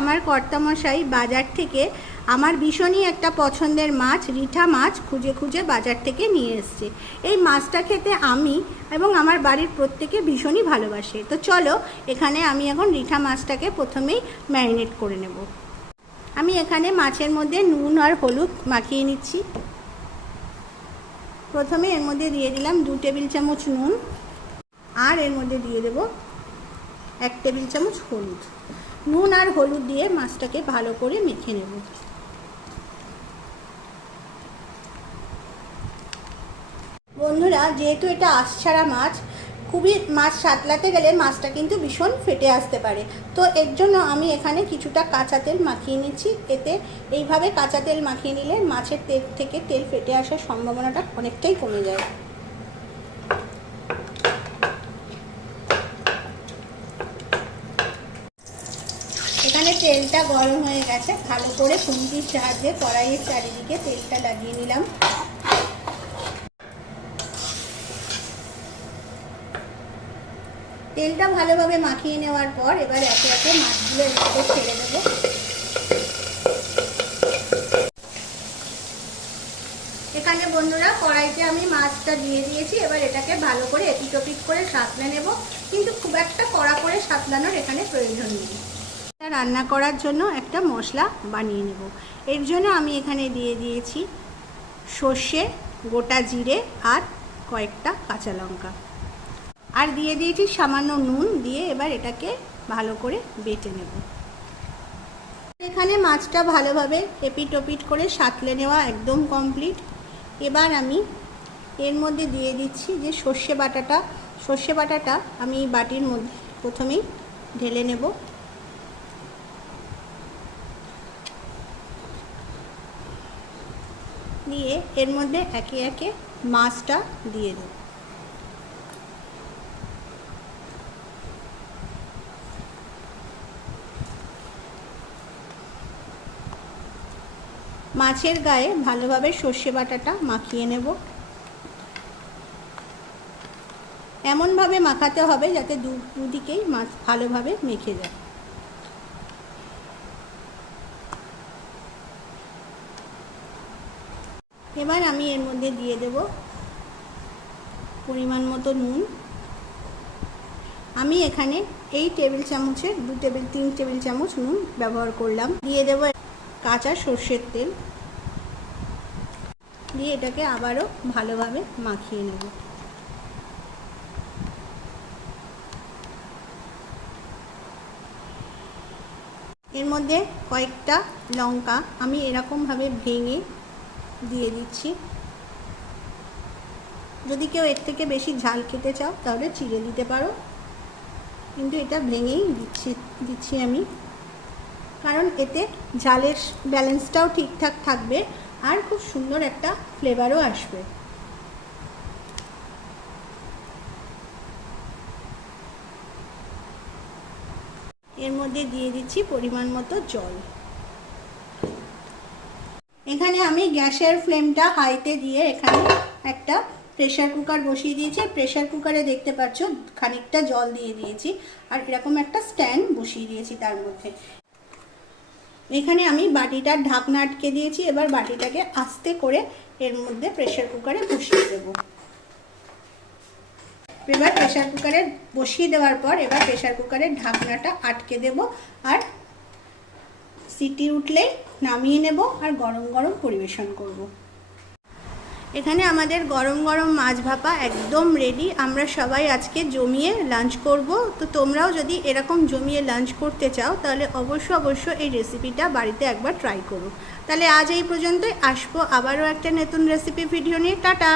আমার কর্তামশাই বাজার থেকে আমার ভীষণই একটা পছন্দের মাছ, রিঠা মাছ খুঁজে খুঁজে বাজার থেকে নিয়ে এসছে। এই মাছটা খেতে আমি এবং আমার বাড়ির প্রত্যেকে ভীষণই ভালোবাসে। তো চলো, এখানে আমি এখন রিঠা মাছটাকে প্রথমেই ম্যারিনেট করে নেব। আমি এখানে মাছের মধ্যে নুন আর হলুদ মাখিয়ে নিচ্ছি। প্রথমে এর মধ্যে দিয়ে দিলাম দু টেবিল চামচ নুন আর এর মধ্যে দিয়ে দেব এক টেবিল চামচ হলুদ। নুন আর হলুদ দিয়ে মাছটাকে ভালো করে মেখে নেব। বন্ধুরা, যেহেতু এটা আশছাড়া মাছ, খুবই মাছ সাতলাতে গেলে মাছটা কিন্তু ভীষণ ফেটে আসতে পারে। তো এর জন্য আমি এখানে কিছুটা কাঁচা তেল মাখিয়ে নিচ্ছি। এতে এইভাবে কাঁচা তেল মাখিয়ে নিলে মাছের তেল থেকে তেল ফেটে আসার সম্ভাবনাটা অনেকটাই কমে যায়। এখানে তেলটা গরম হয়ে গেছে, ভালো করে খুন্তির সাহায্যে কড়াইয়ের চারিদিকে তেলটা লাগিয়ে নিলাম। তেলটা ভালোভাবে মাখিয়ে নেওয়ার পর এবার একে একে মাছগুলো এর ছেড়ে দেবো। এখানে বন্ধুরা কড়াইতে আমি মাছটা দিয়ে দিয়েছি, এবার এটাকে ভালো করে এপিটোপিট করে সাঁতলে নেব। কিন্তু খুব একটা কড়া করে সাঁতলানোর এখানে প্রয়োজন নেই। রান্না করার জন্য একটা মশলা বানিয়ে নেব। এর জন্য আমি এখানে দিয়ে দিয়েছি সর্ষে, গোটা জিরে আর কয়েকটা কাঁচা লঙ্কা। আর দিয়ে দিয়েছি সামান্য নুন দিয়ে এবার এটাকে ভালো করে বেটে নেব। এখানে মাছটা ভালোভাবে এপিট ওপিট করে সাঁতলে নেওয়া একদম কমপ্লিট। এবার আমি এর মধ্যে দিয়ে দিচ্ছি যে সর্ষে বাটাটা। সর্ষে বাটাটা আমি বাটির মধ্যে প্রথমেই ঢেলে নেব। দিয়ে এর মধ্যে একে একে মাছটা দিয়ে দেব। মাছের গায়ে ভালোভাবে সর্ষে বাটাটা মাখিয়ে নেব। এমনভাবে মাখাতে হবে যাতে দুদিকেই মাছ ভালোভাবে মেখে যায়। এবার আমি এর মধ্যে দিয়ে দেব পরিমাণ মতো নুন। আমি এখানে এই টেবিল চামচের দু টেবিল, তিন টেবিল চামচ নুন ব্যবহার করলাম। দিয়ে দেবো কাঁচা সর্ষের তেল। দিয়ে এটাকে আবারও ভালোভাবে মাখিয়ে নেব। এর মধ্যে কয়েকটা লঙ্কা আমি এরকমভাবে ভেঙে দিয়ে দিচ্ছি। যদি কেউ এর থেকে বেশি ঝাল খেতে চাও, তাহলে চিড়ে দিতে পারো। কিন্তু এটা ভেঙেই দিচ্ছি দিচ্ছি আমি। কারণ এতে ঝালের ব্যালেন্সটাও ঠিকঠাক থাকবে আর খুব সুন্দর একটা ফ্লেভারও আসবে। এর মধ্যে দিয়ে দিচ্ছি পরিমাণ মতো জল। এখানে আমি গ্যাসের ফ্লেমটা হাইতে দিয়ে এখানে একটা প্রেশার কুকার বসিয়ে দিয়েছি। প্রেশার কুকারে দেখতে পাচ্ছ খানিকটা জল দিয়ে দিয়েছি আর এরকম একটা স্ট্যান্ড বসিয়ে দিয়েছি তার মধ্যে। এখানে আমি বাটিটার ঢাকনা আটকে দিয়েছি। এবার বাটিটাকে আস্তে করে এর মধ্যে প্রেশার কুকারে বসিয়ে দেব। এবার প্রেশার কুকারে বসিয়ে দেওয়ার পর এবার প্রেশার কুকারের ঢাকনাটা আটকে দেব। আর সিটি উঠলে নামিয়ে নেব আর গরম গরম পরিবেশন করব। এখানে আমাদের গরম গরম মাছ ভাপা একদম রেডি আমরা সবাই আজকে জমিয়ে লাঞ্চ করব। তো তোমরাও যদি এরকম জমিয়ে লাঞ্চ করতে চাও, তাহলে অবশ্য অবশ্য এই রেসিপিটা বাড়িতে একবার ট্রাই করো। তাহলে আজ এই পর্যন্তই। আসব আবারও একটা নতুন রেসিপি ভিডিও নিয়ে। টাটা!